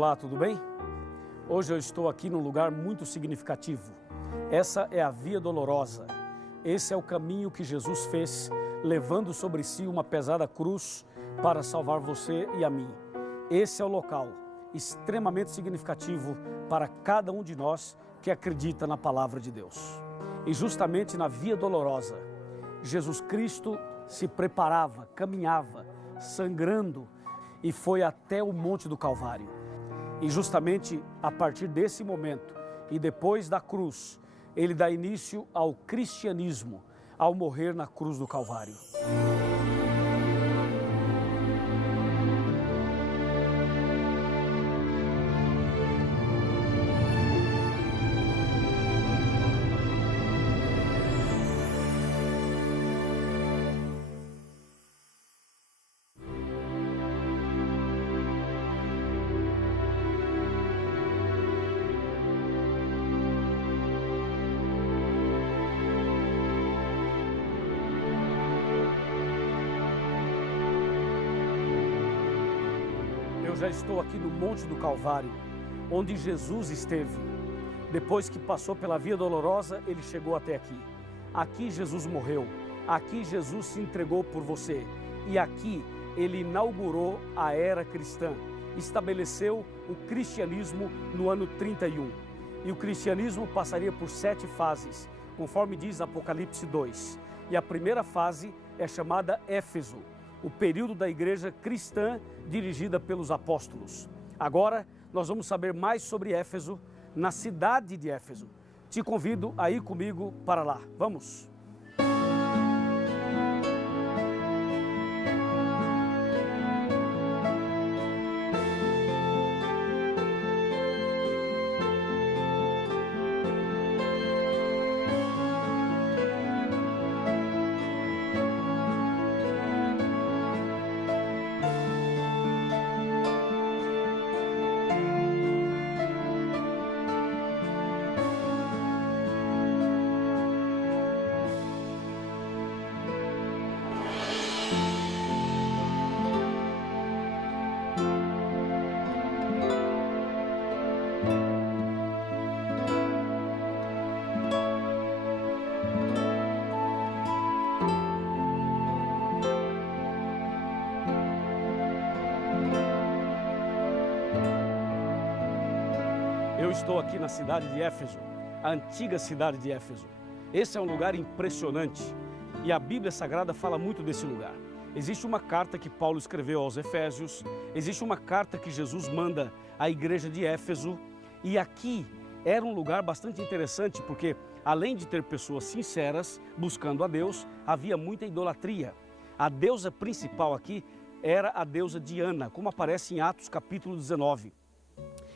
Olá, tudo bem? Hoje eu estou aqui num lugar muito significativo. Essa é a Via Dolorosa. Esse é o caminho que Jesus fez, levando sobre si uma pesada cruz para salvar você e a mim. Esse é o local extremamente significativo para cada um de nós que acredita na palavra de Deus. E justamente na Via Dolorosa, Jesus Cristo se preparava, caminhava, sangrando e foi até o Monte do Calvário. E justamente a partir desse momento e depois da cruz, ele dá início ao cristianismo, ao morrer na cruz do Calvário. Eu já estou aqui no Monte do Calvário, onde Jesus esteve. Depois que passou pela Via Dolorosa, ele chegou até aqui. Aqui Jesus morreu, aqui Jesus se entregou por você. E aqui ele inaugurou a era cristã, estabeleceu o cristianismo no ano 31. E o cristianismo passaria por 7 fases, conforme diz Apocalipse 2. E a primeira fase é chamada Éfeso, o período da igreja cristã dirigida pelos apóstolos. Agora nós vamos saber mais sobre Éfeso, na cidade de Éfeso. Te convido a ir comigo para lá. Vamos! Eu estou aqui na cidade de Éfeso, a antiga cidade de Éfeso. Esse é um lugar impressionante e a Bíblia Sagrada fala muito desse lugar. Existe uma carta que Paulo escreveu aos Efésios, existe uma carta que Jesus manda à igreja de Éfeso, e aqui era um lugar bastante interessante porque, além de ter pessoas sinceras buscando a Deus, havia muita idolatria. A deusa principal aqui era a deusa Diana, como aparece em Atos capítulo 19.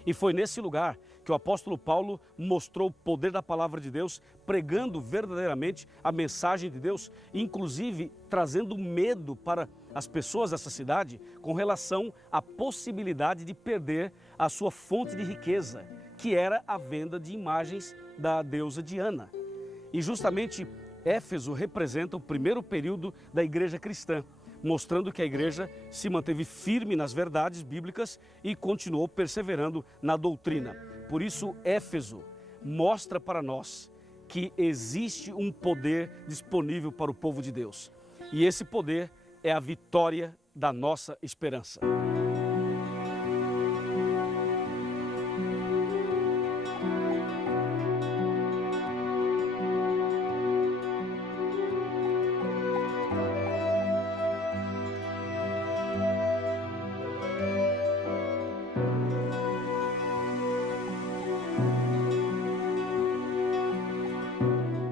E foi nesse lugar que o apóstolo Paulo mostrou o poder da palavra de Deus, pregando verdadeiramente a mensagem de Deus, inclusive trazendo medo para as pessoas dessa cidade com relação à possibilidade de perder a sua fonte de riqueza, que era a venda de imagens da deusa Diana. E justamente Éfeso representa o primeiro período da igreja cristã, mostrando que a igreja se manteve firme nas verdades bíblicas e continuou perseverando na doutrina. Por isso, Éfeso mostra para nós que existe um poder disponível para o povo de Deus. E esse poder é a vitória da nossa esperança.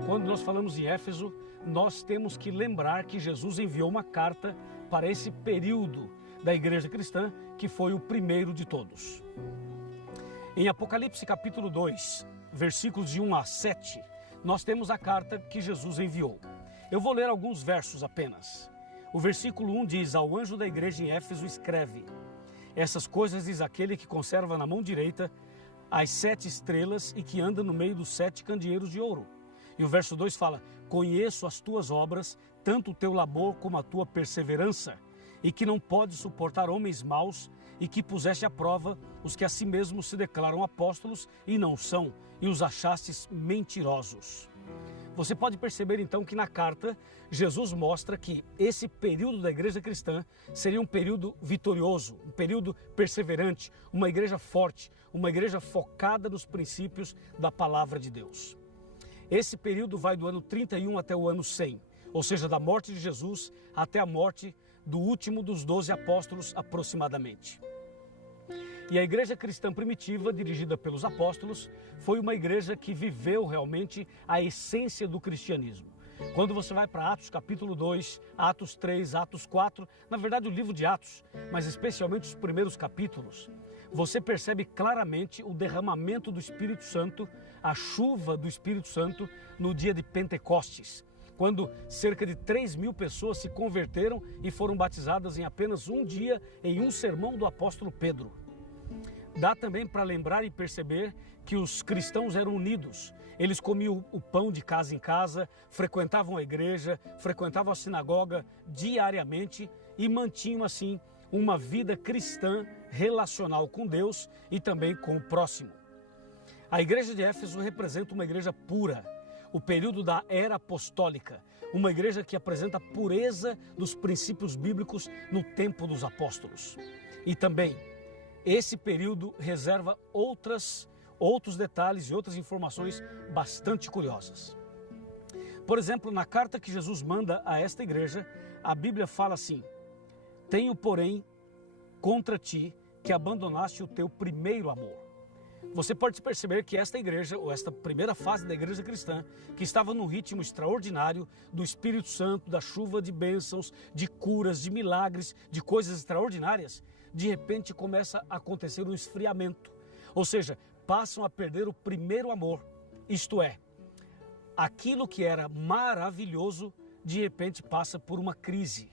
Quando nós falamos em Éfeso, nós temos que lembrar que Jesus enviou uma carta para esse período da igreja cristã, que foi o primeiro de todos. Em Apocalipse capítulo 2, versículos de 1 a 7, nós temos a carta que Jesus enviou. Eu vou ler alguns versos apenas. O versículo 1 diz: ao anjo da igreja em Éfeso escreve: essas coisas diz aquele que conserva na mão direita as 7 estrelas e que anda no meio dos 7 candeeiros de ouro. E o verso 2 fala: conheço as tuas obras, tanto o teu labor como a tua perseverança, e que não podes suportar homens maus, e que puseste à prova os que a si mesmos se declaram apóstolos e não são, e os achastes mentirosos. Você pode perceber então que na carta Jesus mostra que esse período da igreja cristã seria um período vitorioso, um período perseverante, uma igreja forte, uma igreja focada nos princípios da palavra de Deus. Esse período vai do ano 31 até o ano 100, ou seja, da morte de Jesus até a morte do último dos 12 apóstolos aproximadamente. E a igreja cristã primitiva, dirigida pelos apóstolos, foi uma igreja que viveu realmente a essência do cristianismo. Quando você vai para Atos capítulo 2, Atos 3, Atos 4, na verdade o livro de Atos, mas especialmente os primeiros capítulos, você percebe claramente o derramamento do Espírito Santo, a chuva do Espírito Santo no dia de Pentecostes, quando cerca de 3.000 pessoas se converteram e foram batizadas em apenas um dia em um sermão do apóstolo Pedro. Dá também para lembrar e perceber que os cristãos eram unidos. Eles comiam o pão de casa em casa, frequentavam a igreja, frequentavam a sinagoga diariamente e mantinham assim uma vida cristã relacional com Deus e também com o próximo. A igreja de Éfeso representa uma igreja pura, o período da era apostólica, uma igreja que apresenta a pureza dos princípios bíblicos no tempo dos apóstolos. E também esse período reserva outros detalhes e outras informações bastante curiosas. Por exemplo, na carta que Jesus manda a esta igreja, a Bíblia fala assim: tenho, porém, contra ti que abandonaste o teu primeiro amor. Você pode perceber que esta igreja, ou esta primeira fase da igreja cristã, que estava num ritmo extraordinário do Espírito Santo, da chuva de bênçãos, de curas, de milagres, de coisas extraordinárias, de repente começa a acontecer um esfriamento. Ou seja, passam a perder o primeiro amor. Isto é, aquilo que era maravilhoso, de repente passa por uma crise.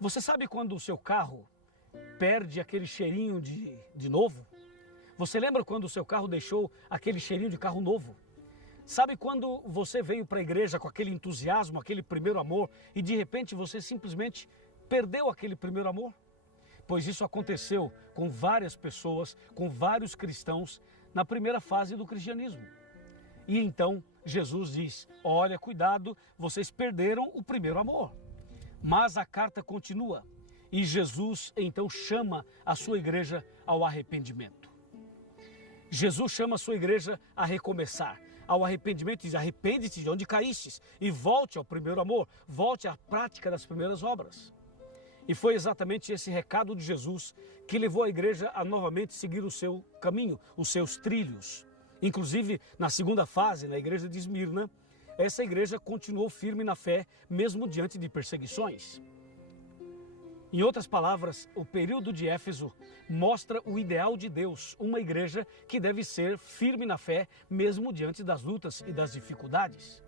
Você sabe quando o seu carro perde aquele cheirinho de novo? Você lembra quando o seu carro deixou aquele cheirinho de carro novo? Sabe quando você veio para a igreja com aquele entusiasmo, aquele primeiro amor, e de repente você simplesmente perdeu aquele primeiro amor? Pois isso aconteceu com várias pessoas, com vários cristãos, na primeira fase do cristianismo. E então Jesus diz: olha, cuidado, vocês perderam o primeiro amor. Mas a carta continua e Jesus então chama a sua igreja ao arrependimento. Jesus chama a sua igreja a recomeçar, ao arrependimento, e diz: arrepende-te de onde caístes e volte ao primeiro amor, volte à prática das primeiras obras. E foi exatamente esse recado de Jesus que levou a igreja a novamente seguir o seu caminho, os seus trilhos. Inclusive, na segunda fase, na igreja de Esmirna, essa igreja continuou firme na fé, mesmo diante de perseguições. Em outras palavras, o período de Éfeso mostra o ideal de Deus, uma igreja que deve ser firme na fé, mesmo diante das lutas e das dificuldades.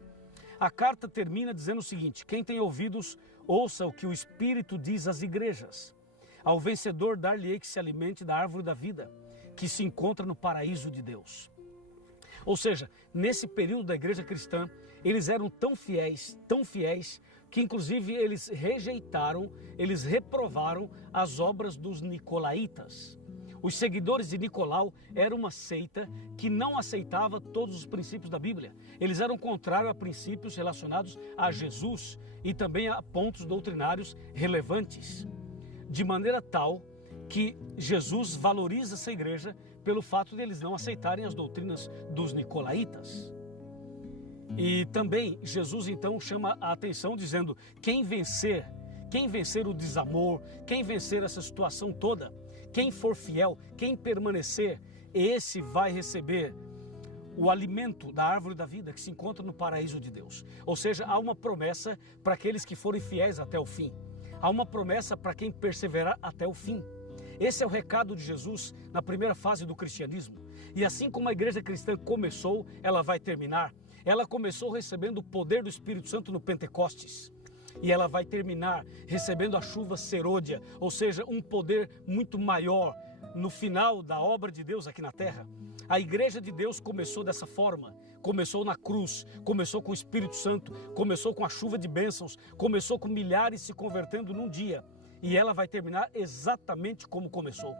A carta termina dizendo o seguinte: quem tem ouvidos, ouça o que o Espírito diz às igrejas. Ao vencedor dar-lhe-ei que se alimente da árvore da vida, que se encontra no paraíso de Deus. Ou seja, nesse período da igreja cristã, eles eram tão fiéis, que inclusive eles rejeitaram, eles reprovaram as obras dos nicolaítas. Os seguidores de Nicolau eram uma seita que não aceitava todos os princípios da Bíblia. Eles eram contrários a princípios relacionados a Jesus e também a pontos doutrinários relevantes. De maneira tal que Jesus valoriza essa igreja pelo fato de eles não aceitarem as doutrinas dos nicolaítas. E também Jesus então chama a atenção dizendo: quem vencer o desamor, quem vencer essa situação toda, quem for fiel, quem permanecer, esse vai receber o alimento da árvore da vida que se encontra no paraíso de Deus. Ou seja, há uma promessa para aqueles que forem fiéis até o fim. Há uma promessa para quem perseverar até o fim. Esse é o recado de Jesus na primeira fase do cristianismo. E assim como a igreja cristã começou, ela vai terminar. Ela começou recebendo o poder do Espírito Santo no Pentecostes. E ela vai terminar recebendo a chuva serôdia, ou seja, um poder muito maior no final da obra de Deus aqui na terra. A igreja de Deus começou dessa forma, começou na cruz, começou com o Espírito Santo, começou com a chuva de bênçãos, começou com milhares se convertendo num dia. e ela vai terminar exatamente como começou.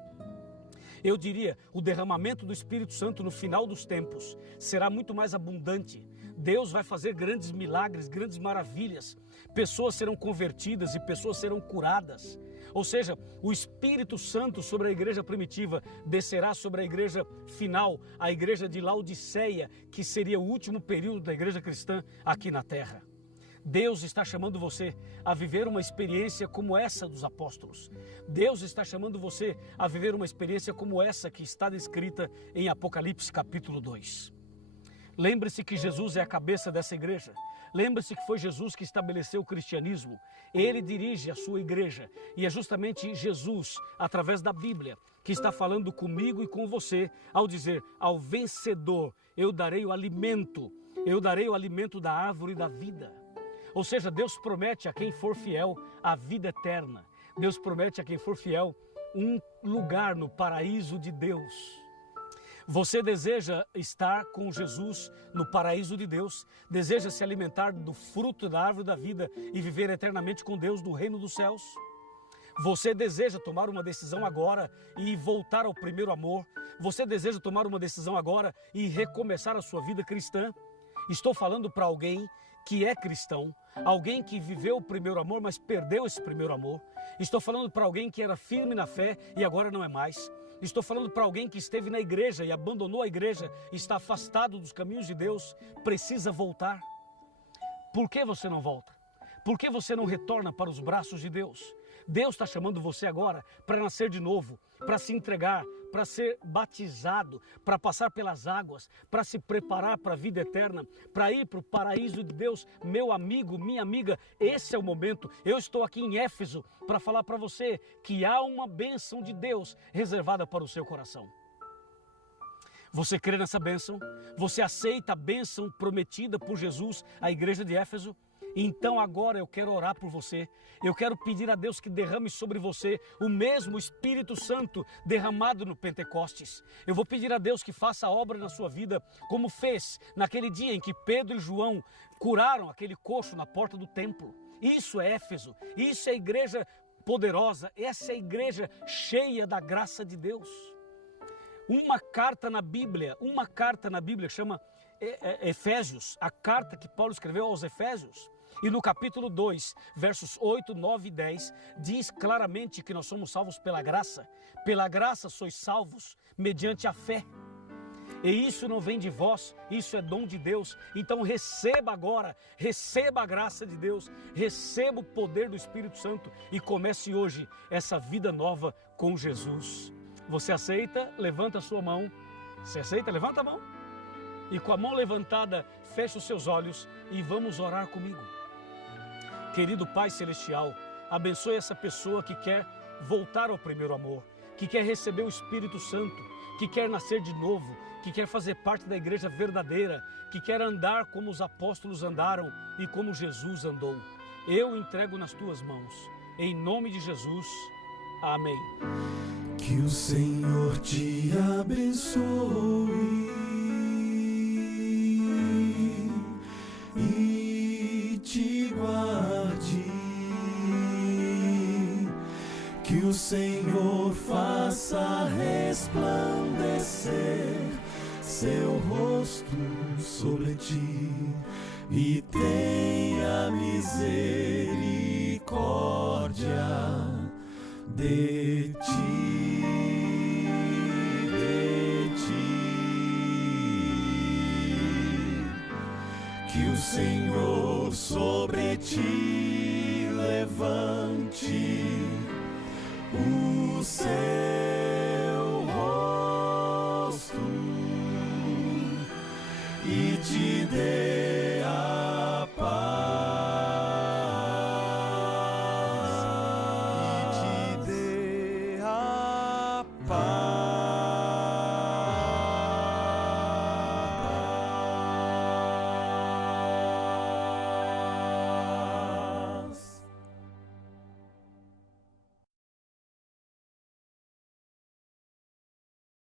Eu diria, o derramamento do Espírito Santo no final dos tempos será muito mais abundante. Deus vai fazer grandes milagres, grandes maravilhas. Pessoas serão convertidas e pessoas serão curadas. Ou seja, o Espírito Santo sobre a igreja primitiva descerá sobre a igreja final, a igreja de Laodiceia, que seria o último período da igreja cristã aqui na terra. Deus está chamando você a viver uma experiência como essa dos apóstolos. Deus está chamando você a viver uma experiência como essa que está descrita em Apocalipse capítulo 2. Lembre-se que Jesus é a cabeça dessa igreja. Lembre-se que foi Jesus que estabeleceu o cristianismo. Ele dirige a sua igreja e é justamente Jesus, através da Bíblia, que está falando comigo e com você ao dizer: ao vencedor eu darei o alimento da árvore da vida. Ou seja, Deus promete a quem for fiel a vida eterna. Deus promete a quem for fiel um lugar no paraíso de Deus. Você deseja estar com Jesus no paraíso de Deus? Deseja se alimentar do fruto da árvore da vida e viver eternamente com Deus no reino dos céus? Você deseja tomar uma decisão agora e voltar ao primeiro amor? Você deseja tomar uma decisão agora e recomeçar a sua vida cristã? Estou falando para alguém que é cristão, alguém que viveu o primeiro amor, mas perdeu esse primeiro amor. Estou falando para alguém que era firme na fé e agora não é mais. Estou falando para alguém que esteve na igreja e abandonou a igreja, está afastado dos caminhos de Deus, precisa voltar. Por que você não volta? Por que você não retorna para os braços de Deus? Deus está chamando você agora para nascer de novo, para se entregar, para ser batizado, para passar pelas águas, para se preparar para a vida eterna, para ir para o paraíso de Deus. Meu amigo, minha amiga, esse é o momento. Eu estou aqui em Éfeso para falar para você que há uma bênção de Deus reservada para o seu coração. Você crê nessa bênção? Você aceita a bênção prometida por Jesus à igreja de Éfeso? Então agora eu quero orar por você. Eu quero pedir a Deus que derrame sobre você o mesmo Espírito Santo derramado no Pentecostes. Eu vou pedir a Deus que faça a obra na sua vida, como fez naquele dia em que Pedro e João curaram aquele coxo na porta do templo. Isso é Éfeso, isso é a igreja poderosa, essa é a igreja cheia da graça de Deus. Uma carta na Bíblia chama Efésios, a carta que Paulo escreveu aos Efésios. E no capítulo 2, versos 8, 9 e 10, diz claramente que nós somos salvos pela graça. Pela graça sois salvos mediante a fé. E isso não vem de vós, isso é dom de Deus. Então receba agora, receba a graça de Deus, receba o poder do Espírito Santo e comece hoje essa vida nova com Jesus. Você aceita? Levanta a sua mão. Você aceita? Levanta a mão. E com a mão levantada, feche os seus olhos e vamos orar comigo. Querido Pai Celestial, abençoe essa pessoa que quer voltar ao primeiro amor, que quer receber o Espírito Santo, que quer nascer de novo, que quer fazer parte da igreja verdadeira, que quer andar como os apóstolos andaram e como Jesus andou. Eu entrego nas tuas mãos. Em nome de Jesus. Amém. Que o Senhor te abençoe e te guarde. Que o Senhor faça resplandecer seu rosto sobre ti e tenha misericórdia de ti, que o Senhor sobre ti levante o céu